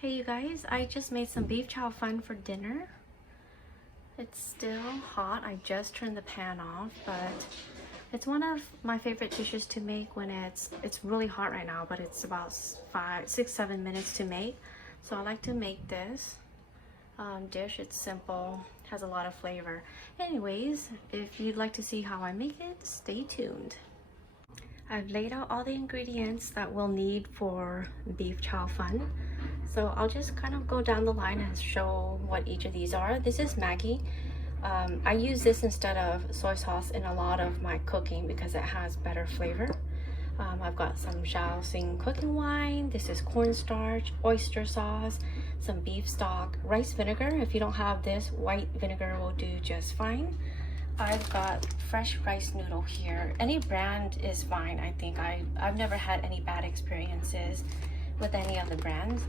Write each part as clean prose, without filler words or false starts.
Hey you guys, I just made some beef chow fun for dinner. It's still hot. I just turned the pan off, but it's one of my favorite dishes to make when it's really hot right now, but it's about 7 minutes to make. So I like to make this dish. It's simple, has a lot of flavor. Anyways, if you'd like to see how I make it, stay tuned. I've laid out all the ingredients that we'll need for beef chow fun. So I'll just kind of go down the line and show what each of these are. This is Maggi. I use this instead of soy sauce in a lot of my cooking because it has better flavor. I've got some Shaoxing cooking wine. This is cornstarch, oyster sauce, some beef stock, rice vinegar. If you don't have this, white vinegar will do just fine. I've got fresh rice noodle here. Any brand is fine, I think. I've never had any bad experiences with any of the brands.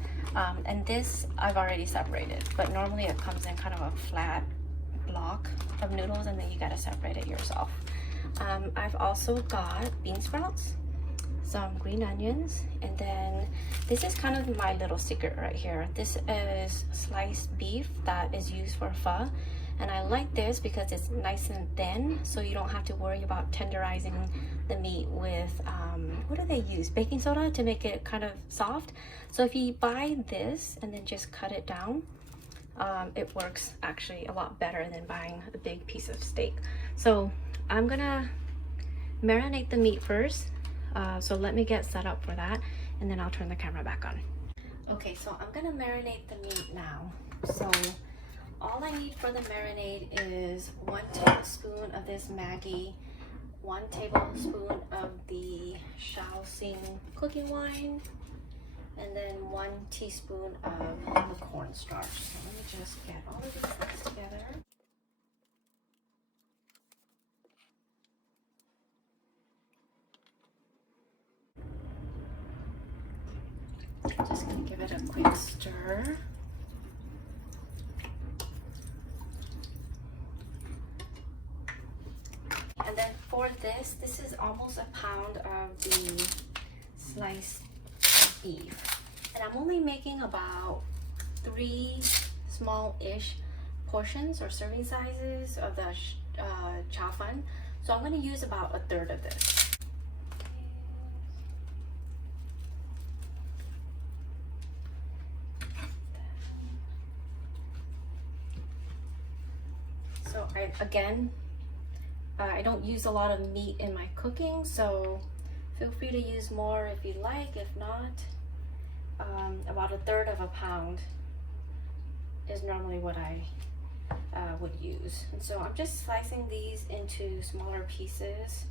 And this I've already separated, but normally it comes in kind of a flat block of noodles and then you gotta separate it yourself. I've also got bean sprouts, some green onions, and then this is kind of my little secret right here. This is sliced beef that is used for pho. And I like this because it's nice and thin, so you don't have to worry about tenderizing the meat with, what do they use? Baking soda to make it kind of soft. So if you buy this and then just cut it down, it works actually a lot better than buying a big piece of steak. So I'm gonna marinate the meat first. So let me get set up for that, and then I'll turn the camera back on. Okay, so I'm gonna marinate the meat now. So all I need for the marinade is 1 tablespoon of this Maggi, 1 tablespoon of the Shaoxing cooking wine, and then 1 teaspoon of the cornstarch. So let me just get all of these things together. Just gonna give it a quick stir. And then for this is almost a pound of the sliced beef. And I'm only making about 3 small-ish portions or serving sizes of the chow fun. So I'm going to use about 1/3 of this. So I don't use a lot of meat in my cooking, so feel free to use more if you like. If not, about 1/3 of a pound is normally what I would use. And so I'm just slicing these into smaller pieces.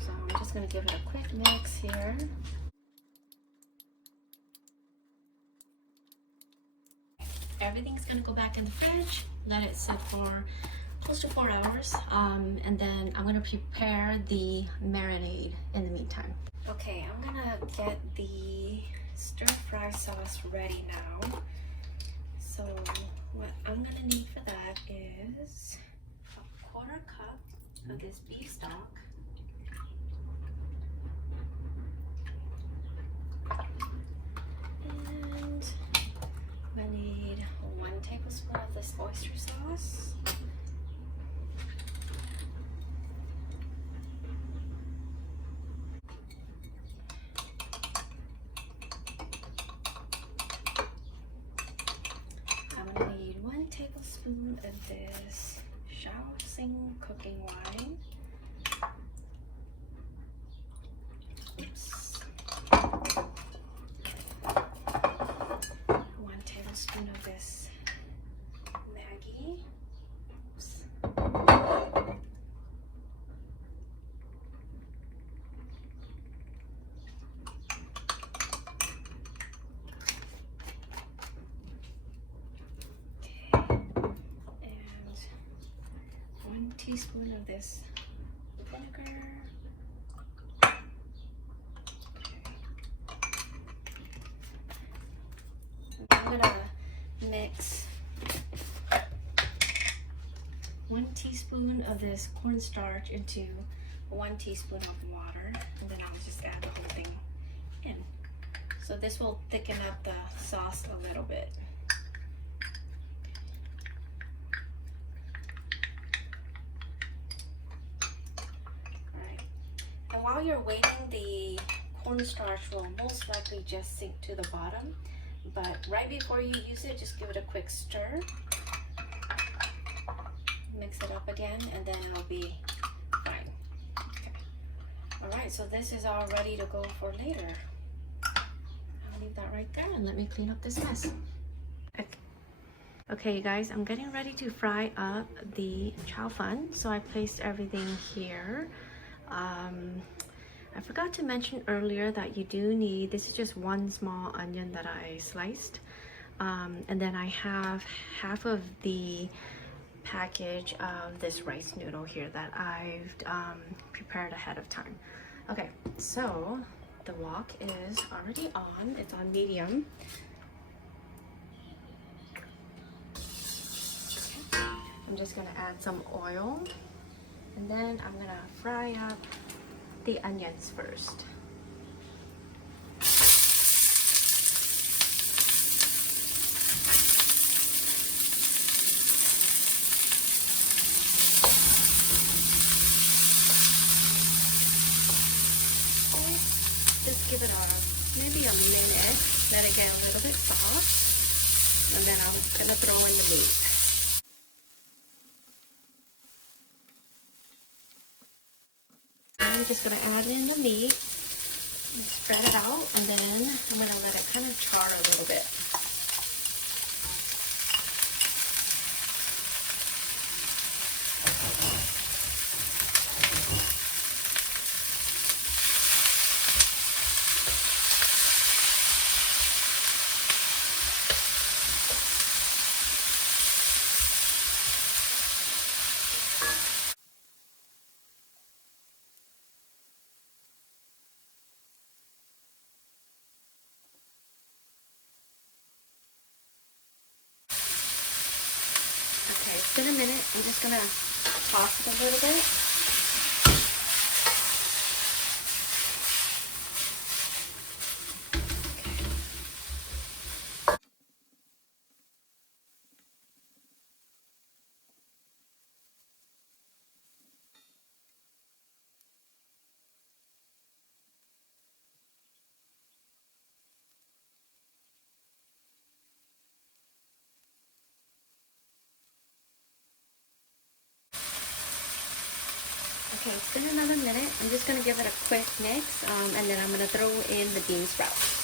So I'm just going to give it a quick mix here. Everything's gonna go back in the fridge, let it sit for close to 4 hours, and then I'm gonna prepare the marinade in the meantime. Okay, I'm gonna get the stir-fry sauce ready now. So what I'm gonna need for that is a 1/4 cup of this beef stock, and I need 1 tablespoon of this oyster sauce. I'm gonna need 1 tablespoon of this Shaoxing cooking wine. Oops. 1 tablespoon of this Maggi. Oops. Okay. And 1 teaspoon of this vinegar. I'm gonna mix 1 teaspoon of this cornstarch into 1 teaspoon of water, and then I'll just add the whole thing in. So this will thicken up the sauce a little bit. Alright. And while you're waiting, the cornstarch will most likely just sink to the bottom. But right before you use it, just give it a quick stir. Mix it up again, and then it'll be fine. Okay. Alright, so this is all ready to go for later. I'll leave that right there and let me clean up this mess. Okay, you guys, I'm getting ready to fry up the Chow Fun. So I placed everything here. I forgot to mention earlier that you do need, this is just 1 small onion that I sliced. And then I have half of the package of this rice noodle here that I've prepared ahead of time. Okay, so the wok is already on. It's on medium. Okay. I'm just gonna add some oil, and then I'm gonna fry up the onions first. Just give it maybe a minute, let it get a little bit soft, and then I'm gonna throw in the meat. I'm just gonna add in the meat, spread it out, and then I'm gonna let it kind of char a little bit. Okay, it's been a minute. I'm just gonna toss it a little bit. Okay, it's been another minute. I'm just going to give it a quick mix, and then I'm going to throw in the bean sprouts.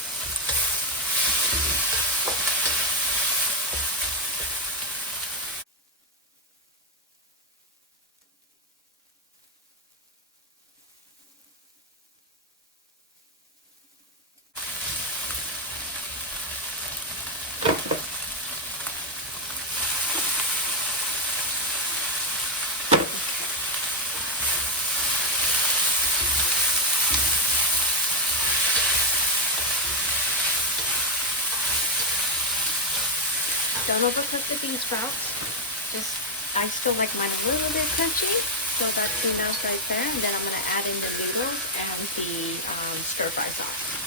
Don't overcook the bean sprouts. I still like mine a little bit crunchy, so that's enough right there. And then I'm going to add in the noodles and the stir fry sauce.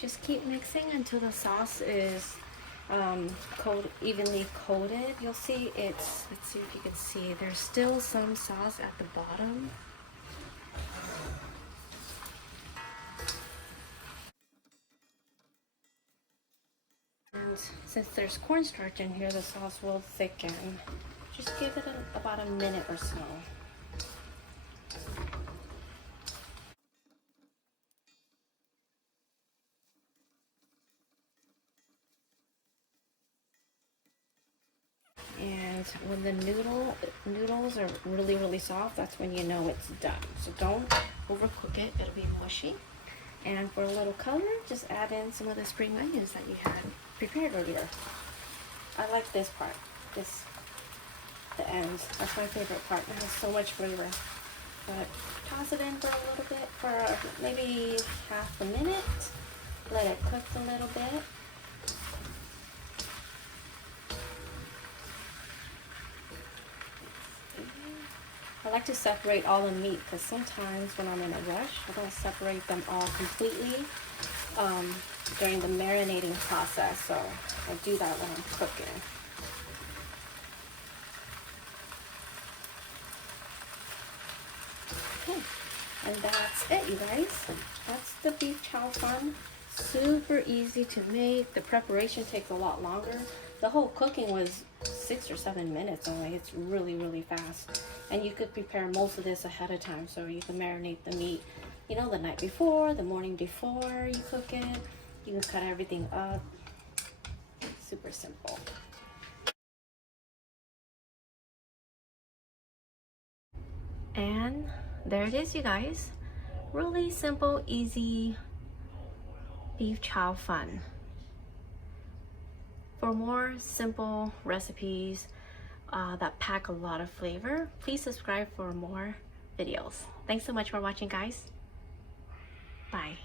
Just keep mixing until the sauce is evenly coated. You'll see let's see if you can see, there's still some sauce at the bottom. And since there's cornstarch in here, the sauce will thicken. Just give it about a minute or so. And when the noodles are really soft, that's when you know it's done. So don't overcook it, it'll be mushy. And for a little color, just add in some of the spring onions that you had prepared earlier. I like this part, the ends. That's my favorite part. It has so much flavor. But toss it in for a little bit, for maybe half a minute. Let it cook a little bit. I like to separate all the meat because sometimes when I'm in a rush, I don't separate them all completely during the marinating process. So I do that when I'm cooking. Okay, and that's it, you guys. That's the beef chow fun. Super easy to make. The preparation takes a lot longer. The whole cooking was 6 or 7 minutes only. It's really fast. And you could prepare most of this ahead of time, so you can marinate the meat, you know, the night before, the morning before you cook it. You can cut everything up. Super simple. And there it is, you guys. Really simple, easy beef chow fun. For more simple recipes that pack a lot of flavor, please subscribe for more videos. Thanks so much for watching, guys. Bye.